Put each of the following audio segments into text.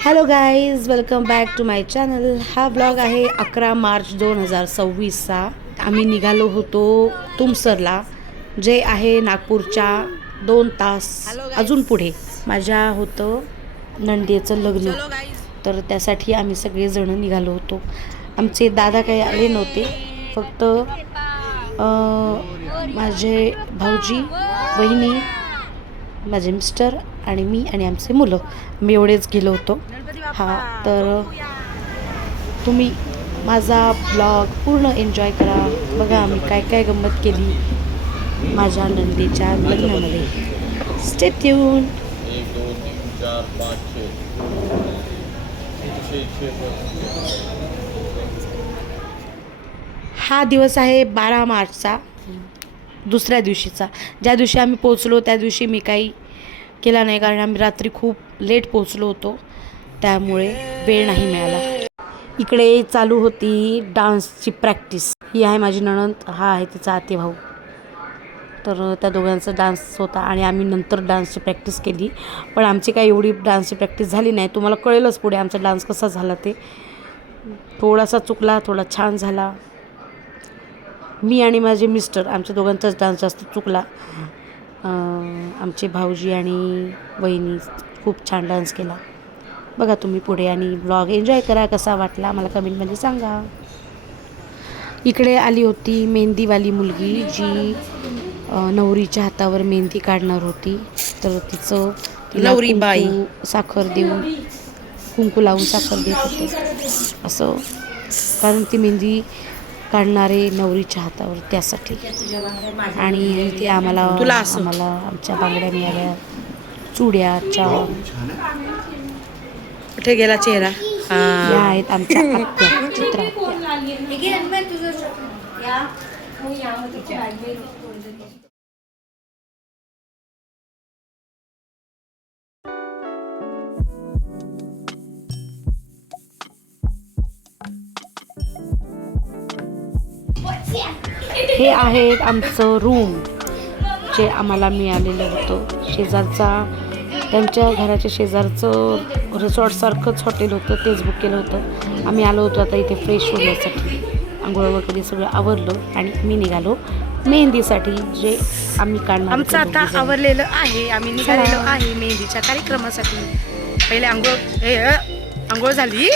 Hello guys, welcome back to my channel. हा blog आहे 11 मार्च 2026चा. आम्ही निघालो होतो तुमसरला, जे आहे नागपूरच्या 2 तास अजून पुढे. माझ्या होतं नंदेचं लग्न, तर त्यासाठी आम्ही सगळेजण निघालो होतो. आमचे दादा काही आले नव्हते, फक्त माझे भाऊजी, वहिनी, माझे मिस्टर आणि मी आणि आमचे मुलं, मी एवढेच गेलो होतो. तर तुम्ही माझा ब्लॉग पूर्ण एन्जॉय करा. बघा आम्ही काय काय गंमत केली माझ्या नंदेच्या लग्नामध्ये. Stay tune. 1 2 3 4 5 6 हा दिवस आहे 12 मार्चचा, दुसऱ्या दिवशीचा. ज्या दिवशी आम्ही पोचलो त्या दिवशी मी काही केला नाही, कारण आम्ही रात्री खूप लेट पोचलो होतो, त्यामुळे वेळ नाही मिळाला. इकडे चालू होती डान्सची प्रॅक्टिस. ही आहे माझी नणंद, हा आहे तिचा आते भाऊ. तर त्या दोघांचा डान्स होता आणि आम्ही नंतर डान्सची प्रॅक्टिस केली. पण आमची काही एवढी डान्सची प्रॅक्टिस झाली नाही. तुम्हाला कळेलच पुढे आमचा डान्स कसा झाला ते. थोडासा चुकला, थोडा छान झाला. मी आणि माझे मिस्टर, आमच्या दोघांचाच डान्स जास्त चुकला. आमचे भाऊजी आणि वहिनी खूप छान डान्स केला. बघा तुम्ही पुढे आणि ब्लॉग एन्जॉय करा. कसा वाटला मला कमेंटमध्ये सांगा. इकडे आली होती मेहंदीवाली मुलगी, जी नवरीच्या हातावर मेहंदी काढणार होती. तर तिला कुंकू साखर देऊन, कुंकू लावून साखर देत होते असं, कारण ती मेहंदी काढणारे नवरीच्या हातावर, त्यासाठी. आणि ते आम्हाला आमच्या बांगड्या मिळाल्या, चुड्या, चाव. कुठे गेला चेहरा? या आहेत आमच्या आत्या, चित्रा आत्या. हे आहेत आमचं रूम, जे आम्हाला मिळालेलं होतं. त्यांच्या घराच्या शेजारचं रिसॉर्टसारखंच हॉटेल होतं, तेच बुक केलं होतं. आम्ही आलो होतो आता इथे फ्रेश होण्यासाठी. आंघोळ वगैरे सगळं आवरलं आणि मी निघालो मेहंदीसाठी, जे आम्ही काढणार. आमचं आता आवरलेलं आहे, आम्ही निघालेलो आहे मेहंदीच्या कार्यक्रमासाठी. पहिले आंघोळ झाली,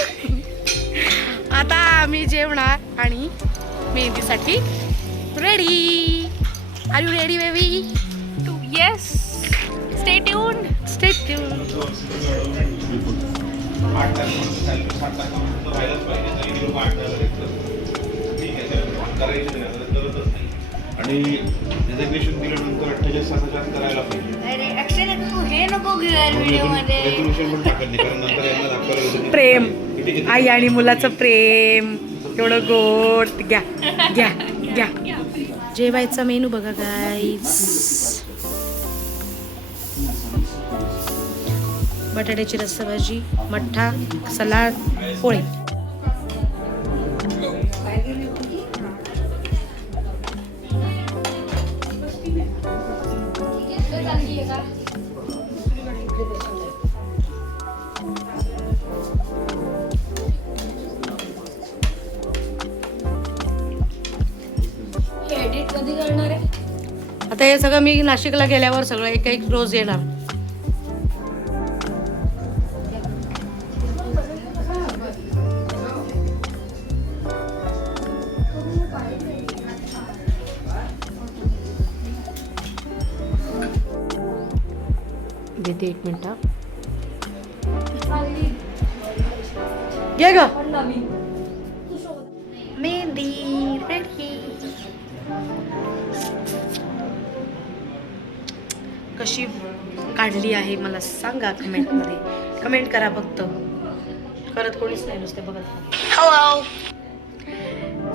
आता आम्ही जेवणार आणि मेहंदीसाठी ready. Are you ready baby? Yes. Stay tune, stay tune. आणि रिझर्वेशन दिल्यानंतर 48 तासाच्या आत करायला पाहिजे. अक्षय तू हे नको घेऊ यार व्हिडिओमध्ये. रेझोल्यूशन पण टाकत नाही, कारण नंतर यांना दाखवायला प्रेम, आई आणि मुलाचं प्रेम एवढं गोड. घ्या घ्या घ्या. जेवायचा मेनू बघा गाईस. बटाट्याची रस्साभाजी, मठ्ठा, सलाड, पोळी. कधी करणार आहे? आता हे सगळं मी नाशिकला गेल्यावर सगळं एक एक रोज येणार. देते 1 मिनिट. घे ग. मेहंदी रेडी. कशी काढली आहे मला सांगा कमेंटमध्ये. कमेंट करा फक्त, करत कोणीच नाही, नुसते बघत. हॅलो.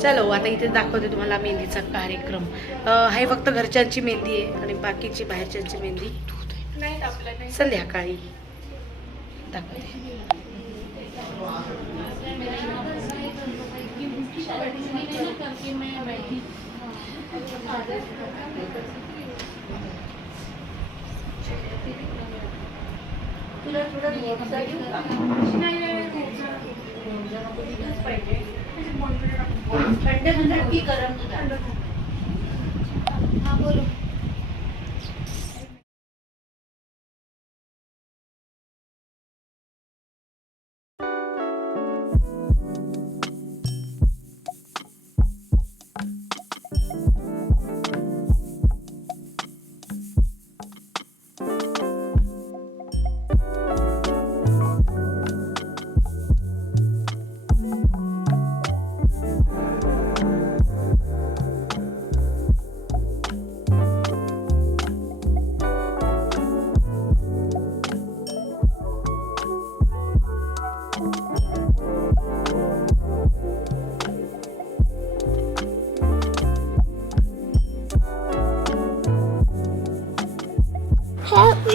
चलो आता इथे दाखवते तुम्हाला मेहंदीचा कार्यक्रम. हे फक्त घरच्यांची मेहंदी आहे आणि बाकीची बाहेरच्यांची मेहंदी संध्याकाळी दाखवते.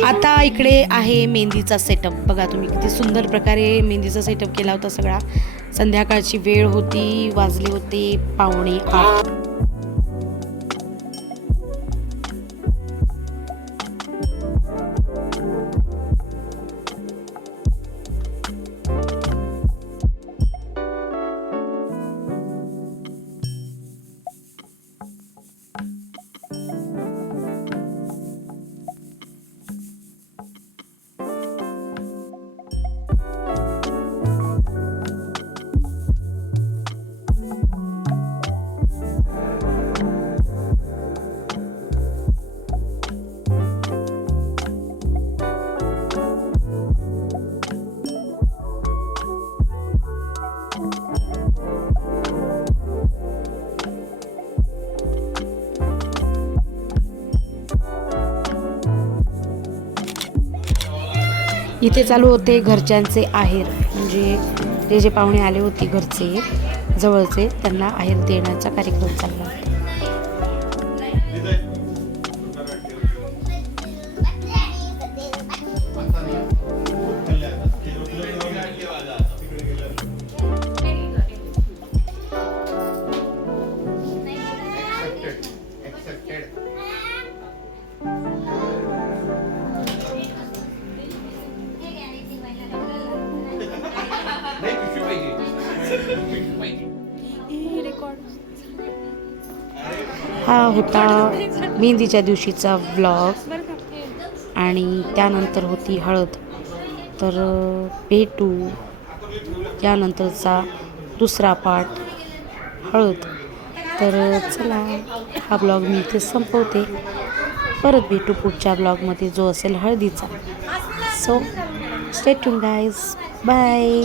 आता इकडे आहे मेहंदीचा सेटअप. बघा तुम्ही किती सुंदर प्रकारे मेहंदीचा सेटअप केला होता सगळा. संध्याकाळची वेळ होती, वाजले होते 7:45. इथे चालू होते घरच्यांचे आहेर, म्हणजे जे जे पाहुणे आले होते घरचे जवळचे त्यांना आहेर देण्याचा कार्यक्रम चालला होता. हा होता मेहंदीच्या दिवशीचा व्लॉग आणि त्यानंतर होती हळद. तर भेटू त्यानंतरचा दुसरा पार्ट हळद. तर चला हा ब्लॉग मी इथे संपवते. परत भेटू पुढच्या ब्लॉगमध्ये जो असेल हळदीचा. So stay tune guys. Bye.